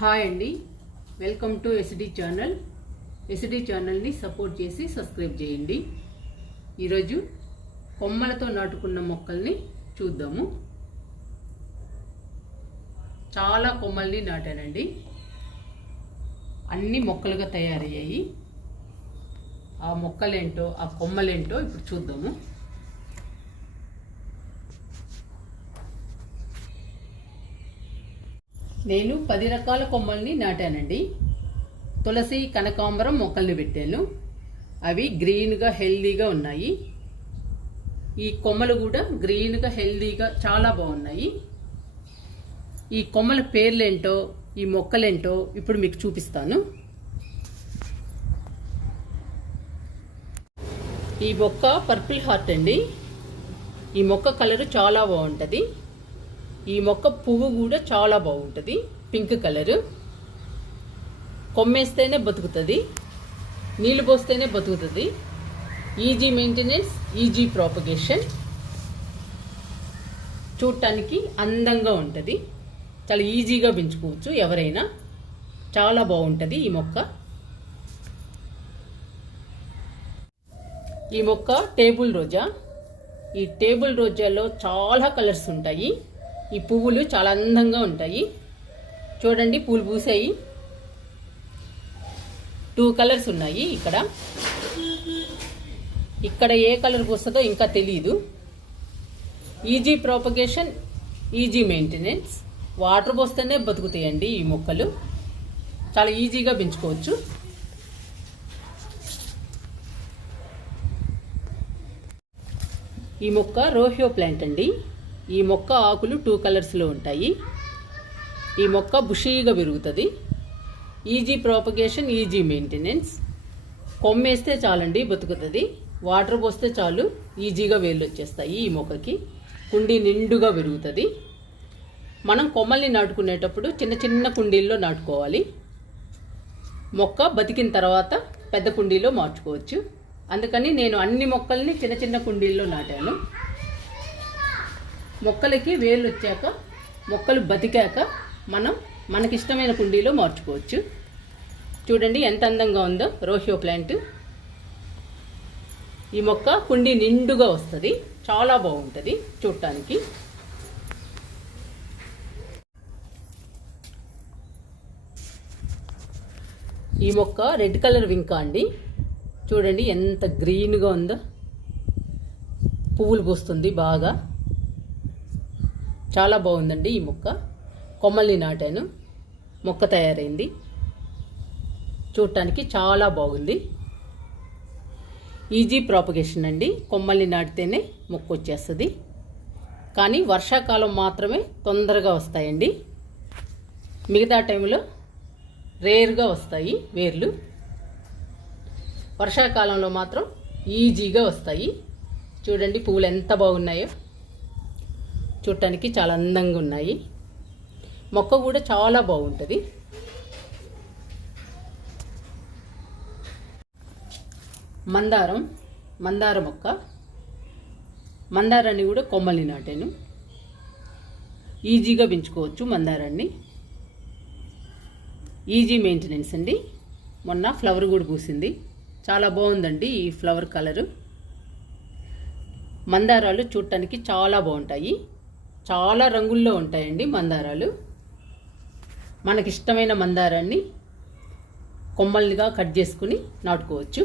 Hi అండి, welcome to SD channel. SD ఛానల్ని support చేసి సబ్స్క్రైబ్ చేయండి. ఈరోజు కొమ్మలతో నాటుకున్న మొక్కల్ని చూద్దాము. చాలా కొమ్మల్ని నాటానండి, అన్ని మొక్కలుగా తయారయ్యాయి. ఆ మొక్కలేంటో ఆ కొమ్మలేంటో ఇప్పుడు చూద్దాము. నేను 10 రకాల కొమ్మల్ని నాటానండి. తులసి, కనకాంబరం మొక్కల్ని పెట్టాను. అవి గ్రీన్గా హెల్దీగా ఉన్నాయి. ఈ కొమ్మలు కూడా గ్రీన్గా హెల్దీగా చాలా బాగున్నాయి. ఈ కొమ్మల పేర్లేంటో ఈ మొక్కలేంటో ఇప్పుడు మీకు చూపిస్తాను. ఈ మొక్క పర్పుల్ హార్ట్ అండి. ఈ మొక్క కలరు చాలా బాగుంటుంది. ఈ మొక్క పువ్వు కూడా చాలా బాగుంటుంది, పింక్ కలరు. కొమ్మేస్తేనే బతుకుతుంది, నీళ్ళు పోస్తేనే బతుకుతుంది. Easy maintenance, easy propagation. చూడటానికి అందంగా ఉంటుంది, చాలా ఈజీగా పెంచుకోవచ్చు ఎవరైనా. చాలా బాగుంటుంది ఈ మొక్క. ఈ మొక్క టేబుల్ రోజా. ఈ టేబుల్ రోజాలో చాలా కలర్స్ ఉంటాయి. ఈ పువ్వులు చాలా అందంగా ఉంటాయి. చూడండి, పూలు పూసాయి. 2 కలర్స్ ఉన్నాయి. ఇక్కడ ఏ కలర్ పూస్తుందో ఇంకా తెలియదు. Easy propagation, easy maintenance. Water పోస్తేనే బతుకుతాయండి ఈ మొక్కలు. చాలా ఈజీగా పెంచుకోవచ్చు. ఈ మొక్క రోహియో ప్లాంట్ అండి. ఈ మొక్క ఆకులు 2 కలర్స్లో ఉంటాయి. ఈ మొక్క బుషీగా పెరుగుతుంది. Easy propagation, easy maintenance. కొమ్మేస్తే చాలండి బతుకుతుంది. వాటర్ పోస్తే చాలు, ఈజీగా వేళ్ళు వచ్చేస్తాయి ఈ మొక్కకి. కుండీ నిండుగా పెరుగుతుంది. మనం కొమ్మల్ని నాటుకునేటప్పుడు చిన్న చిన్న కుండీల్లో నాటుకోవాలి. మొక్క బతికిన తర్వాత పెద్ద కుండీలో మార్చుకోవచ్చు. అందుకని నేను అన్ని మొక్కల్ని చిన్న చిన్న కుండీల్లో నాటాను. మొక్కలకి వేళ్ళు వచ్చాక, మొక్కలు బతికాక మనకిష్టమైన కుండీలో మార్చుకోవచ్చు. చూడండి ఎంత అందంగా ఉందో రోహియో ప్లాంట్. ఈ మొక్క కుండీ నిండుగా వస్తుంది, చాలా బాగుంటుంది చూడటానికి. ఈ మొక్క రెడ్ కలర్ వింకా అండి. చూడండి ఎంత గ్రీన్గా ఉందో. పువ్వులు పూస్తుంది బాగా. చాలా బాగుందండి ఈ మొక్క. కొమ్మల్ని నాటాను, మొక్క తయారైంది. చూడటానికి చాలా బాగుంది. ఈజీ ప్రాపగేషన్ అండి. కొమ్మల్ని నాటితేనే మొక్క వచ్చేస్తుంది. కానీ వర్షాకాలం మాత్రమే తొందరగా వస్తాయండి. మిగతా టైంలో రేర్గా వస్తాయి వేర్లు. వర్షాకాలంలో మాత్రం ఈజీగా వస్తాయి. చూడండి పువ్వులు ఎంత బాగున్నాయో. చూడటానికి చాలా అందంగా ఉన్నాయి. మొక్క కూడా చాలా బాగుంటుంది. మందార మొక్క. మందారాన్ని కూడా కొమ్మల్ని నాటాను. ఈజీగా పెంచుకోవచ్చు మందారాన్ని. ఈజీ మెయింటెనెన్స్ అండి. మొన్న ఫ్లవర్ కూడా పూసింది, చాలా బాగుందండి ఈ ఫ్లవర్ కలరు. మందారాలు చూడటానికి చాలా బాగుంటాయి. చాలా రంగుల్లో ఉంటాయండి మందారాలు. మనకిష్టమైన మందారాన్ని కొమ్మలుగా కట్ చేసుకుని నాటుకోవచ్చు.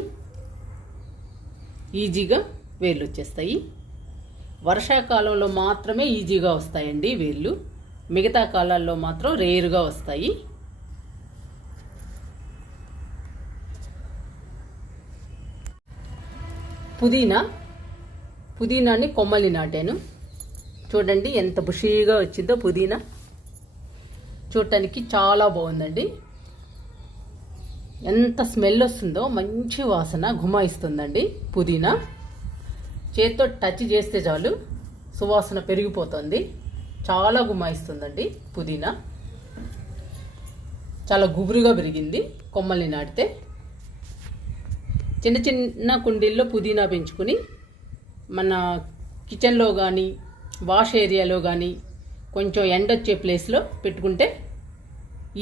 ఈజీగా వేర్లు వచ్చేస్తాయి. వర్షాకాలంలో మాత్రమే ఈజీగా వస్తాయండి వేర్లు. మిగతా కాలాల్లో మాత్రం రేరుగా వస్తాయి. పుదీనాని కొమ్మల్ని నాటాను. చూడండి ఎంత బుషీగా వచ్చిందో పుదీనా. చూడటానికి చాలా బాగుందండి. ఎంత స్మెల్ వస్తుందో, మంచి వాసన గుమాయిస్తుందండి పుదీనా. చేత్తో టచ్ చేస్తే చాలు సువాసన పెరిగిపోతుంది. చాలా గుమాయిస్తుందండి పుదీనా. చాలా గుబురుగా పెరిగింది కొమ్మల్ని నాటితే. చిన్న చిన్న కుండీల్లో పుదీనా పెంచుకుని మన కిచెన్లో కానీ వాష్ ఏరియాలో కానీ కొంచెం ఎండొచ్చే ప్లేస్లో పెట్టుకుంటే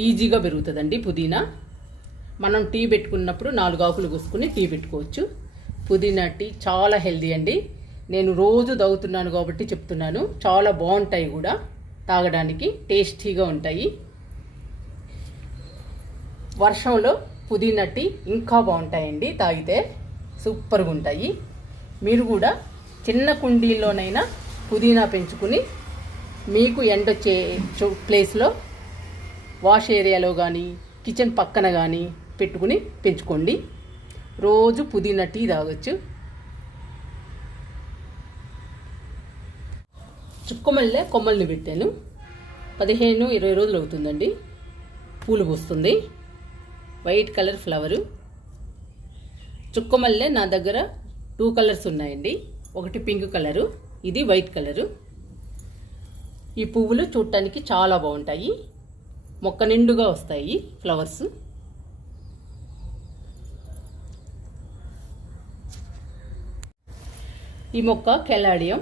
ఈజీగా పెరుగుతుందండి పుదీనా. మనం టీ పెట్టుకున్నప్పుడు 4 ఆకులు కోసుకుని టీ పెట్టుకోవచ్చు. పుదీనా టీ చాలా హెల్దీ అండి. నేను రోజు తాగుతున్నాను కాబట్టి చెప్తున్నాను. చాలా బాగుంటాయి కూడా, తాగడానికి టేస్టీగా ఉంటాయి. వర్షంలో పుదీనా టీ ఇంకా బాగుంటాయండి, తాగితే సూపర్గా ఉంటాయి. మీరు కూడా చిన్న కుండీల్లోనైనా పుదీనా పెంచుకుని మీకు ఎండొచ్చే ప్లేస్లో వాష్ ఏరియాలో కానీ కిచెన్ పక్కన కానీ పెట్టుకుని పెంచుకోండి. రోజు పుదీనా టీ తాగొచ్చు. చుక్కమల్లె కొమ్మల్ని పెట్టాను. 15-20 రోజులు అవుతుందండి. పూలు పూస్తుంది. White colour flower. చుక్కమల్లె నా దగ్గర 2 కలర్స్ ఉన్నాయండి. ఒకటి పింక్ కలరు, ఇది వైట్ కలరు. ఈ పువ్వులు చూడటానికి చాలా బాగుంటాయి. మొక్క నిండుగా వస్తాయి ఫ్లవర్స్. ఈ మొక్క కెలాడియం.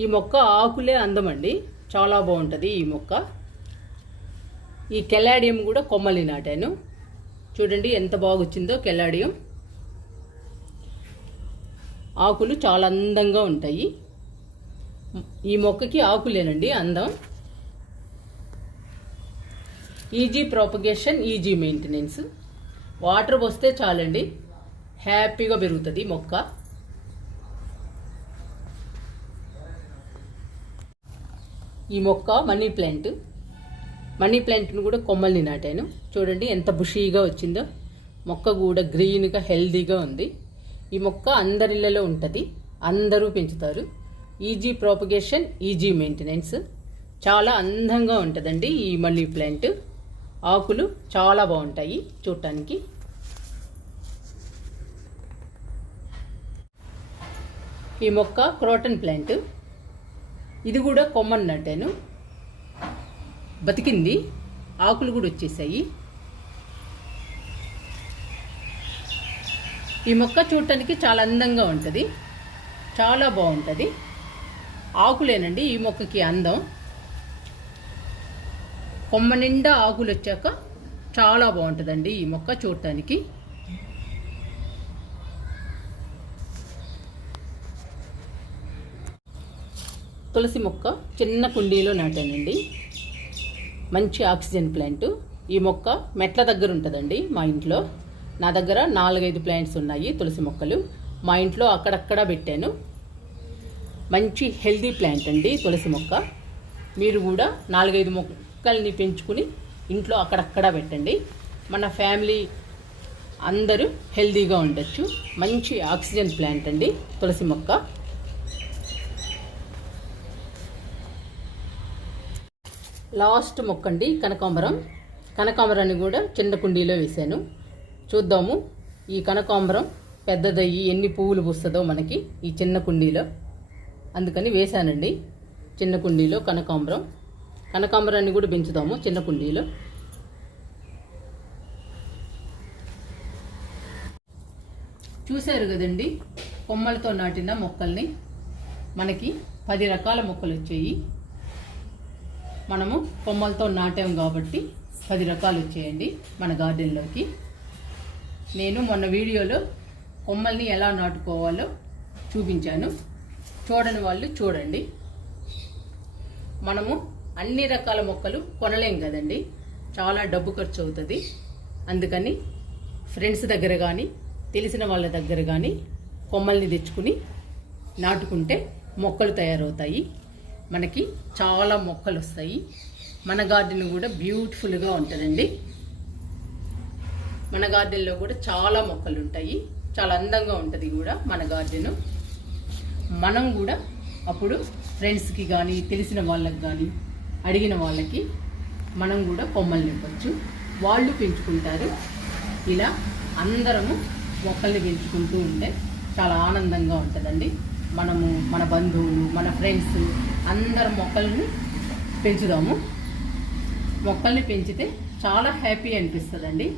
ఈ మొక్క ఆకులే అందమండి, చాలా బాగుంటుంది ఈ మొక్క. ఈ కెలాడియం కూడా కొమ్మల్ని నాటాను. చూడండి ఎంత బాగా వచ్చిందో కెలాడియం. ఆకులు చాలా అందంగా ఉంటాయి. ఈ మొక్కకి ఆకులేనండి అందం. Easy propagation, easy maintenance. Water పోస్తే చాలండి, హ్యాపీగా పెరుగుతుంది మొక్క. ఈ మొక్క మనీ ప్లాంట్. మనీ ప్లాంట్ను కూడా కొమ్మల్ని నాటాను. చూడండి ఎంత బుషీగా వచ్చిందో. మొక్క కూడా గ్రీన్గా హెల్దీగా ఉంది. ఈ మొక్క అందరిళ్ళలో ఉంటుంది, అందరూ పెంచుతారు. Easy propagation, easy maintenance. చాలా అందంగా ఉంటుందండి ఈ మనీ ప్లాంట్. ఆకులు చాలా బాగుంటాయి చూడటానికి. ఈ మొక్క క్రోటన్ ప్లాంట్. ఇది కూడా కొమ్మని నాటాను, బతికింది. ఆకులు కూడా వచ్చేసాయి. ఈ మొక్క చూడటానికి చాలా అందంగా ఉంటుంది, చాలా బాగుంటుంది. ఆకులేనండి ఈ మొక్కకి అందం. కొమ్మ నిండా ఆకులు వచ్చాక చాలా బాగుంటుందండి ఈ మొక్క చూడటానికి. తులసి మొక్క చిన్న కుండీలో నాటానండి. మంచి ఆక్సిజన్ ప్లాంట్. ఈ మొక్క మెట్ల దగ్గర ఉంటుందండి మా ఇంట్లో. నా దగ్గర 4-5 ప్లాంట్స్ ఉన్నాయి తులసి మొక్కలు. మా ఇంట్లో అక్కడక్కడ పెట్టాను. మంచి హెల్దీ ప్లాంట్ అండి తులసి మొక్క. మీరు కూడా 4-5 మొక్కల్ని పెంచుకుని ఇంట్లో అక్కడక్కడ పెట్టండి. మన ఫ్యామిలీ అందరూ హెల్దీగా ఉండొచ్చు. మంచి ఆక్సిజన్ ప్లాంట్ అండి తులసి మొక్క. లాస్ట్ మొక్క అండి కనకాంబరం. కనకాంబరాన్ని కూడా చిన్న కుండీలో వేశాను. చూద్దాము ఈ కనకాంబరం పెద్దదయ్యి ఎన్ని పువ్వులు పూస్తుందో మనకి ఈ చిన్న కుండీలో. అందుకని వేశానండి చిన్న కుండీలో కనకాంబరం. కనకాంబరాన్ని కూడా పెంచుదాము చిన్న కుండీలో. చూశారు కదండి కొమ్మలతో నాటిన మొక్కల్ని. మనకి 10 రకాల మొక్కలు వచ్చాయి. మనము కొమ్మలతో నాటాం కాబట్టి 10 రకాలు వచ్చాయండి మన గార్డెన్లోకి. నేను మొన్న వీడియోలో కొమ్మల్ని ఎలా నాటుకోవాలో చూపించాను. చూడని వాళ్ళు చూడండి. మనము అన్ని రకాల మొక్కలు కొనలేం కదండి, చాలా డబ్బు ఖర్చు అవుతుంది. అందుకని ఫ్రెండ్స్ దగ్గర కానీ తెలిసిన వాళ్ళ దగ్గర కానీ కొమ్మల్ని తెచ్చుకుని నాటుకుంటే మొక్కలు తయారవుతాయి. మనకి చాలా మొక్కలు వస్తాయి. మన గార్డెన్ కూడా బ్యూటిఫుల్గా ఉంటుందండి. మన గార్డెన్లో కూడా చాలా మొక్కలు ఉంటాయి. చాలా అందంగా ఉంటుంది కూడా మన గార్డెను. మనం కూడా అప్పుడు ఫ్రెండ్స్కి కానీ తెలిసిన వాళ్ళకి కానీ అడిగిన వాళ్ళకి మనం కూడా కొమ్మల్ని ఇవ్వచ్చు, వాళ్ళు పెంచుకుంటారు. ఇలా అందరము మొక్కల్ని పెంచుకుంటూ ఉంటే చాలా ఆనందంగా ఉంటుందండి. మనము మన బంధువులు మన ఫ్రెండ్స్ అందరం మొక్కల్ని పెంచుదాము. మొక్కల్ని పెంచితే చాలా హ్యాపీ అనిపిస్తుందండి.